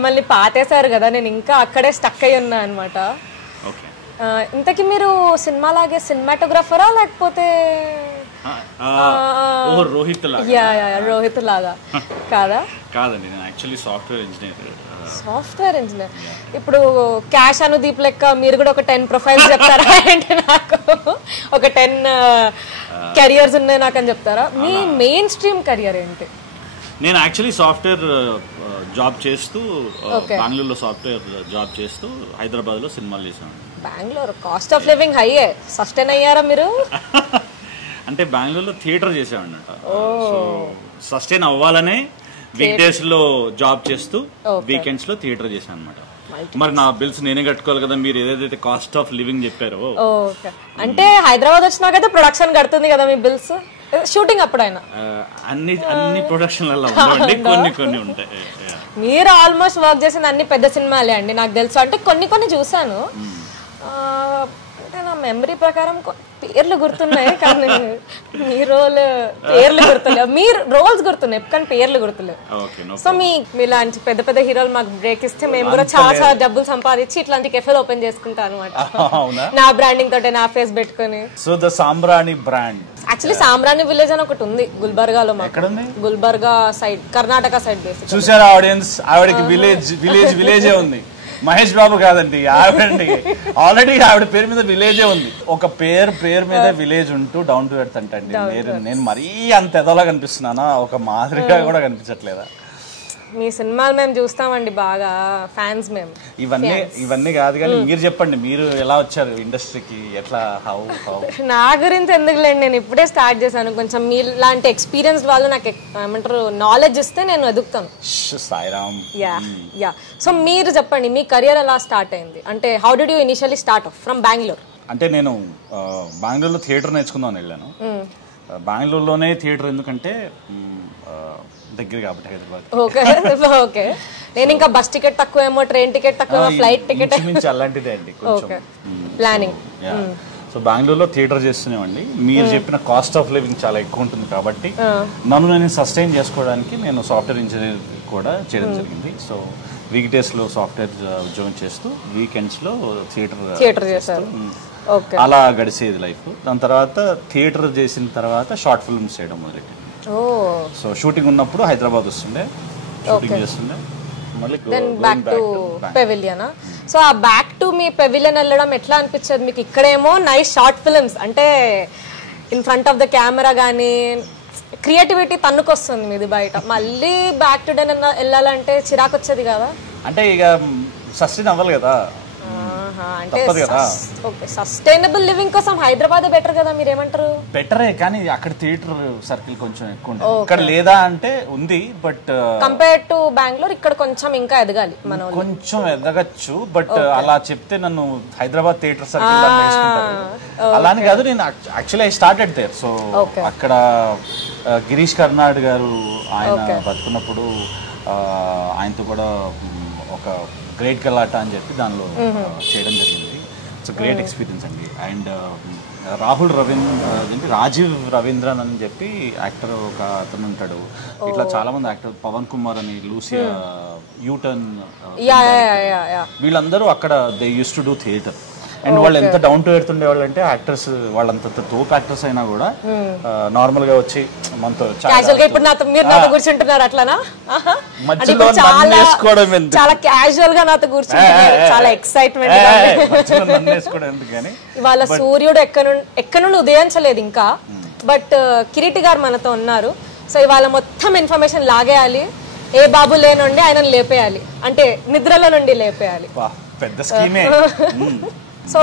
మిమ్మల్ని పాతేశారు కదా, నేను ఇంకా అక్కడే స్టక్ అయి ఉన్నా అనమాట. ఇంతకీ మీరు సినిమా లాగే సినిమాటోగ్రాఫరా లేకపోతే రోహిత్ లాగా కాదా? కాదండి, నేను actually software engineer. Software engineer. ఇప్పుడు క్యాష్ అనుదీప్ లెక్క మీరు కూడా ఒక 10 ప్రొఫైల్స్ చెప్తారా అంటే నాకు ఒక 10 కెరియర్స్ ఉన్నాయి నాకు అని చెప్తారా? మీ మెయిన్ స్ట్రీమ్ కెరియర్ ఏంటి? నేను యాక్చువల్లీ సాఫ్ట్వేర్ జాబ్ చేస్తూ బెంగళూరులో సాఫ్ట్వేర్ జాబ్ చేస్తూ హైదరాబాద్లో సినిమాలు చేశాను. బెంగళూరు కాస్ట్ ఆఫ్ లివింగ్ హైయే, సస్టైన్ అయ్యారా మీరు? అంటే బెంగళూరులో థియేటర్ చేసామన్నమాట. సో సస్టైన్ అవ్వాలనే వీక్ డేస్ లో జాబ్ చేస్తూ వీకెండ్స్ లో థియేటర్ చేశాను అనమాట. మరి నా బిల్స్ నేనే కట్టుకోవాలి కదా, మీరు ఏదైతే కాస్ట్ ఆఫ్ లివింగ్ చెప్పారో. అంటే హైదరాబాద్ వచ్చినాకైతే ప్రొడక్షన్ కడుతుంది కదా మీ బిల్స్, షూటింగ్ అప్పుడైనా? అన్ని ప్రొడక్షన్ కొన్ని ఉంటాయి. మీరు ఆల్మోస్ట్ వర్క్ చేసిన అన్ని పెద్ద సినిమాలే అండి నాకు తెలుసు. అంటే కొన్ని చూసాను, అంటే నా మెమరీ ప్రకారం పేర్లు గుర్తున్నాయి కానీ మీ రోల్ పేర్లు గుర్తులేవు, మీ రోల్స్ గుర్తున్నాయి కానీ పేర్లు గుర్తులేవు. సో మీలాంటి పెద్ద పెద్ద హీరోలు మాకు బ్రేక్ ఇస్తే మేము కూడా చాలా డబ్బులు సంపాదించి ఇట్లాంటి కెఫేలు ఓపెన్ చేసుకుంటాం అనమాట. నా బ్రాండింగ్ తోటే నా ఫేస్ పెట్టుకుని. So the Sambrani brand. Actually Sambrani village అని ఒకటి ఉంది గుల్బర్గాలో. Gulbarga side, Karnataka side basic. చూసారా ఆడియన్స్, ఆవిడకి విలేజే ఉంది. మహేష్ బాబు కాదండి, ఆవిడండి. ఆల్రెడీ ఆవిడ పేరు మీద విలేజే ఉంది. ఒక పేరు మీద విలేజ్ ఉంటూ డౌన్ టు ఎర్త్ అంటండి. నేను మరీ అంత ఎదలా కనిపిస్తున్నానా? ఒక మాదిరిగా కూడా కనిపించట్లేదా? మీ సినిమాలు మేము చూస్తామండి, బాగా ఫ్యాన్స్ మేము. ఇవన్నీ కాదు కానీ మీరు చెప్పండి, మీరు ఎలా వచ్చారు ఇండస్ట్రీకి? ఎట్లా హౌ? నా గురించి ఎందుకులేండి, నేను ఇప్పుడే స్టార్ట్ చేశాను. కొంచెం మీ లాంటి ఎక్స్పీరియన్స్ వాళ్ళు నాకు ఏమంటారు నాలెడ్జ్ ఇస్తే నేను ఎదుగుతాను. సాయిరామ్. యా సో మీరు చెప్పండి, మీ కెరియర్ ఎలా స్టార్ట్ అయింది? అంటే how did you initially start of from Bengaluru? అంటే నేను బెంగళూరులో థియేటర్ నేర్చుకుందామని వెళ్ళాను. బెంగళూరులోనే థియేటర్ ఎందుకంటే దగ్గర కాబట్టి హైదరాబాద్. ఓకే, నేను ఇంకా బస్ టికెట్ తక్కువేమో, ట్రైన్ టికెట్ తక్కువ, ఫ్లైట్ టికెట్ అలాంటిదే అండి ప్లానింగ్. సో బెంగళూరులో థియేటర్ చేస్తున్నామండి. మీరు చెప్పిన కాస్ట్ ఆఫ్ లివింగ్ చాలా ఎక్కువ ఉంటుంది కాబట్టి నన్ను నేను సస్టైన్ చేసుకోవడానికి నేను సాఫ్ట్వేర్ ఇంజనీర్ కూడా చేయడం జరిగింది. సో వీక్ డేస్ లో సాఫ్ట్వేర్ ఉద్యోగం చేస్తూ వీకెండ్స్ లో థియేటర్ చేస్తారు. అలా గడిచేది లైఫ్. దాని తర్వాత థియేటర్ చేసిన తర్వాత షార్ట్ ఫిల్మ్స్ చేయడం మొదలెట్టింది. సో షూటింగ్ ఉన్నప్పుడు హైదరాబాద్ వస్తుండే, షూటింగ్ చేస్తుండే. Back to pavilion. సో ఆ బ్యాక్ టు మీ పెవిలియన్ వెళ్ళడం ఎట్లా అనిపించేది మీకు? ఇక్కడేమో నైస్ షార్ట్ ఫిల్మ్స్, అంటే in front of the camera గానీ క్రియేటివిటీ తన్నుకొస్తుంది మీది బయట. మళ్ళీ బ్యాక్ టు డెన్ వెళ్ళాలంటే చిరాకు వచ్చేది కదా? అంటే ఇక సస్టైన్ అవ్వాలి కదా. అంటే సస్టైనబుల్ లివింగ్ కోసం హైదరాబాద్ బెటర్ కదా, మీరేమంటారు? బెటరే, కానీ అక్కడ థియేటర్ సర్కిల్ కొంచెం ఎక్కువ ఉంటుంది. ఇక్కడ లేదా అంటే ఉంది, బట్ కంపేర్ టు బెంగళూరు ఇక్కడ కొంచెం ఇంకా ఎదగాలి మనం. కొంచెం ఎదగచ్చు, బట్ అలా చెప్తే నన్ను హైదరాబాద్ థియేటర్ సర్కిల్ వేసుకుంటారు. అలానే కాదు, నేను actually I started there. So అక్కడ గిరీష్ కర్నాడ్ గారు ఆయన బతుకున్నప్పుడు ఆయనతో కూడా ఒక గ్రేట్ గలాటా అని చెప్పి దానిలో చేయడం జరిగింది. ఇట్స్ గ్రేట్ ఎక్స్పీరియన్స్ అండి. అండ్ రాజీవ్ రవీంద్రన్ అని చెప్పి యాక్టర్ ఒక అతను ఉంటాడు. ఇట్లా చాలా మంది యాక్టర్, పవన్ కుమార్ అని, లూసియా, యూటర్న్, వీళ్ళందరూ అక్కడ they use to do theatre. And వాళ్ళు ఎంత డౌన్ టు ఎర్త్ ఉండేవాళ్ళు అంటే యాక్టర్స్ వాళ్ళంత తోపు యాక్టర్స్ అయినా కూడా నార్మల్ గా వచ్చి మనతో చాలా క్యాజువల్ గా నాతో కూర్చుంటున్నారు, చాలా ఎక్సైట్మెంట్. ఇవాళ సూర్యుడు ఎక్కడ నుండి ఉదయించలేదు ఇంకా, బట్ కిరీటి గారు మనతో ఉన్నారు. సో ఇవాళ మొత్తం ఇన్ఫర్మేషన్ లాగేయాలి, ఏ బాబు లేనుండి ఆయనను లేపేయాలి, అంటే నిద్రలో నుండి లేపేయాలి. పెద్ద స్కీమే. సో